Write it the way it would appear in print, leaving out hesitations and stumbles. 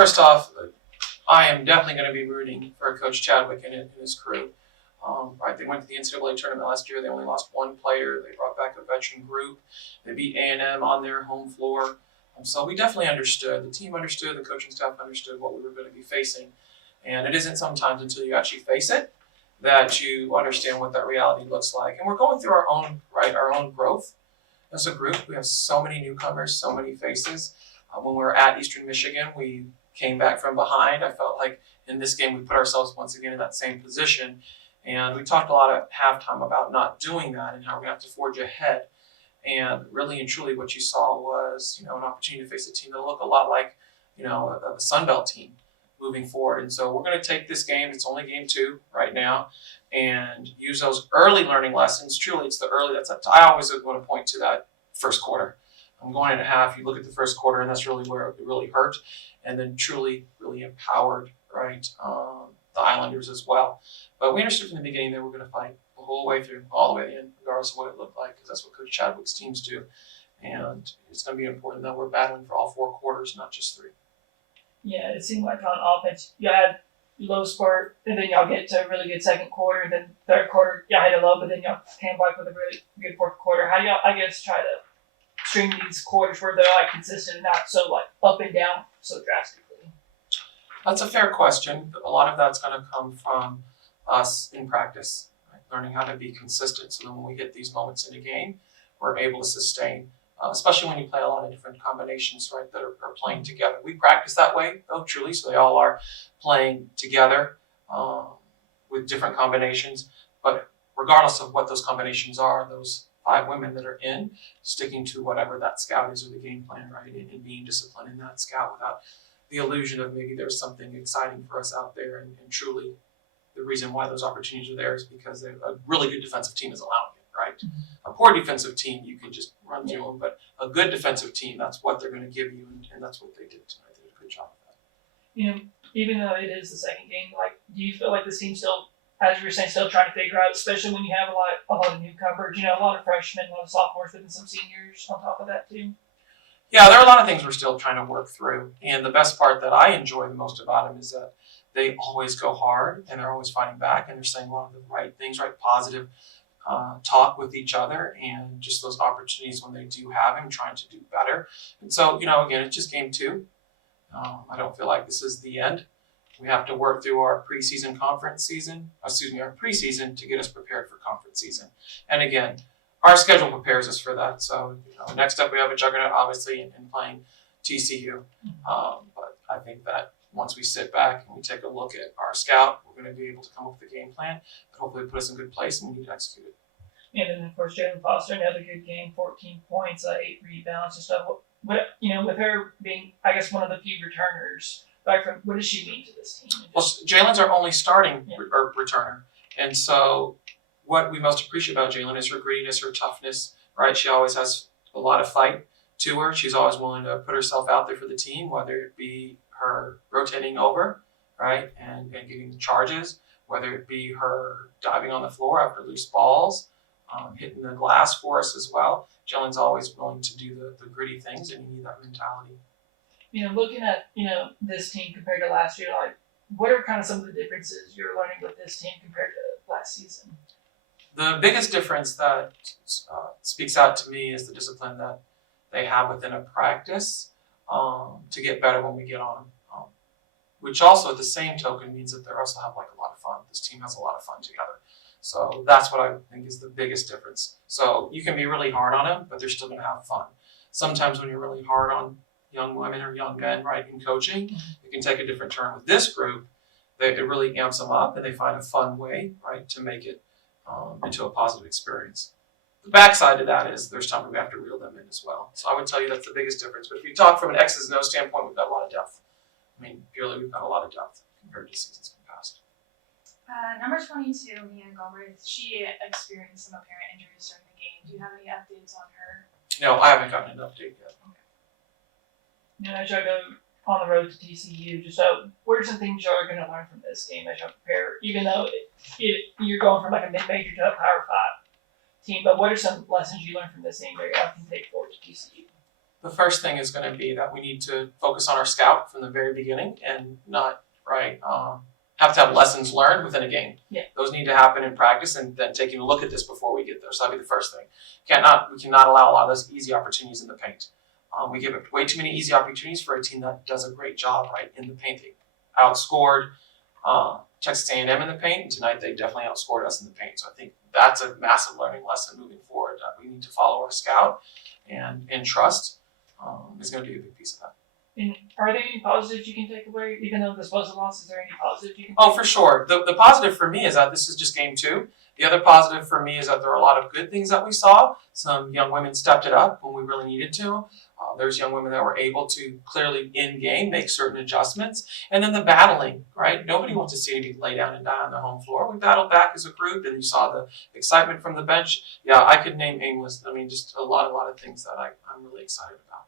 First off, I am definitely going to be rooting for Coach Chadwick and his crew. Right, they went to the NCAA tournament last year. They only lost one player. They brought back a veteran group. They beat A&M on their home floor. So we definitely understood. The team understood. The coaching staff understood what we were going to be facing. And it isn't sometimes until you actually face it that you understand what that reality looks like. And we're going through our own growth as a group. We have so many newcomers, so many faces. When we were at Eastern Michigan, we came back from behind. I felt like in this game we put ourselves once again in that same position. And we talked a lot at halftime about not doing that and how we're going to have to forge ahead. And really and truly what you saw was, an opportunity to face a team that looked a lot like, a Sun Belt team moving forward. And so we're going to take this game, it's only game 2 right now, and use those early learning lessons. Truly, it's the early, I always want to point to that first quarter. I'm going into half, you look at the first quarter, and that's really where it really hurt. And then truly, really empowered, the Islanders as well. But we understood from the beginning that we're going to fight the whole way through, all the way in, regardless of what it looked like, because that's what Coach Chadwick's teams do. And it's going to be important that we're battling for all 4 quarters, not just 3. Yeah, it seemed like on offense, you had low spurt, and then y'all get to a really good second quarter, and then third quarter, y'all had a low, but then y'all came back with a really good fourth quarter. How do y'all, I guess, try to string these quarters where they're consistent and not so up and down so drastically? That's a fair question. A lot of that's going to come from us in practice, learning how to be consistent. So then when we get these moments in a game, we're able to sustain, especially when you play a lot of different combinations, that are playing together. We practice that way, though, truly, so they all are playing together with different combinations. But regardless of what those combinations are, those 5 women that are in, sticking to whatever that scout is or the game plan, and being disciplined in that scout without the illusion of maybe there's something exciting for us out there. And truly, the reason why those opportunities are there is because a really good defensive team is allowing it, right? Mm-hmm. A poor defensive team, you can just run through them, but a good defensive team, that's what they're going to give you, and that's what they did tonight. They did a good job of that. Even though it is the second game, do you feel like this team still, as you were saying, still trying to figure out, especially when you have a lot of newcomers, a lot of freshmen, a lot of sophomores, but then some seniors on top of that too? Yeah, there are a lot of things we're still trying to work through. And the best part that I enjoy the most about them is that they always go hard and they're always fighting back and they're saying a lot of the right things, positive talk with each other, and just those opportunities when they do have him, trying to do better. And so, again, it's just game 2. I don't feel like this is the end. We have to work through our preseason to get us prepared for conference season. And again, our schedule prepares us for that. So, next up we have a juggernaut, obviously, in playing TCU. But I think that once we sit back and we take a look at our scout, we're going to be able to come up with a game plan that hopefully put us in a good place, and we need to execute it. And then, of course, Jalen Foster, another good game, 14 points, 8 rebounds and stuff. But, with her being, I guess, one of the few returners, what does she mean to this team? Well, Jalen's our only starting returner. And so what we most appreciate about Jalen is her grittiness, her toughness, She always has a lot of fight to her. She's always willing to put herself out there for the team, whether it be her rotating over, and getting the charges, whether it be her diving on the floor after loose balls, hitting the glass for us as well. Jalen's always willing to do the gritty things, and you need that mentality. Looking at, this team compared to last year, what are kind of some of the differences you're learning with this team compared to last season? The biggest difference that speaks out to me is the discipline that they have within a practice to get better when we get on them. Which also, at the same token, means that they also have a lot of fun. This team has a lot of fun together. So that's what I think is the biggest difference. So you can be really hard on them, but they're still going to have fun. Sometimes when you're really hard on young women or young men, in coaching, it can take a different turn. With this group, it really amps them up, and they find a fun way, to make it into a positive experience. The backside to that is there's times we have to reel them in as well. So I would tell you that's the biggest difference. But if you talk from an X's and O's standpoint, we've got a lot of depth. Purely we've got a lot of depth compared to seasons past. Number 22, Mia Gomez, she experienced some apparent injuries during the game. Do you have any updates on her? No, I haven't gotten an update yet. Okay. As y'all go on the road to TCU, what are some things y'all are going to learn from this game as y'all prepare? Even though you're going from a mid-major to a Power 5 team, but what are some lessons you learned from this game that y'all can take forward to TCU? The first thing is going to be that we need to focus on our scout from the very beginning and not have to have lessons learned within a game. Yeah. Those need to happen in practice, and then taking a look at this before we get there. So that'd be the first thing. We cannot allow a lot of those easy opportunities in the paint. We give it way too many easy opportunities for a team that does a great job in the paint. They outscored Texas A&M in the paint, and tonight they definitely outscored us in the paint. So I think that's a massive learning lesson moving forward. We need to follow our scout and trust is going to be a big piece of that. And are there any positives you can take away, even though this was a loss? Is there any positives you can? Oh, for sure. The positive for me is that this is just game 2. The other positive for me is that there are a lot of good things that we saw. Some young women stepped it up when we really needed to. There's young women that were able to clearly in game make certain adjustments. And then the battling, right? Nobody wants to see anybody lay down and die on their home floor. We battled back as a group, and you saw the excitement from the bench. Yeah, I could name aimless. I mean, just a lot of things that I'm really excited about.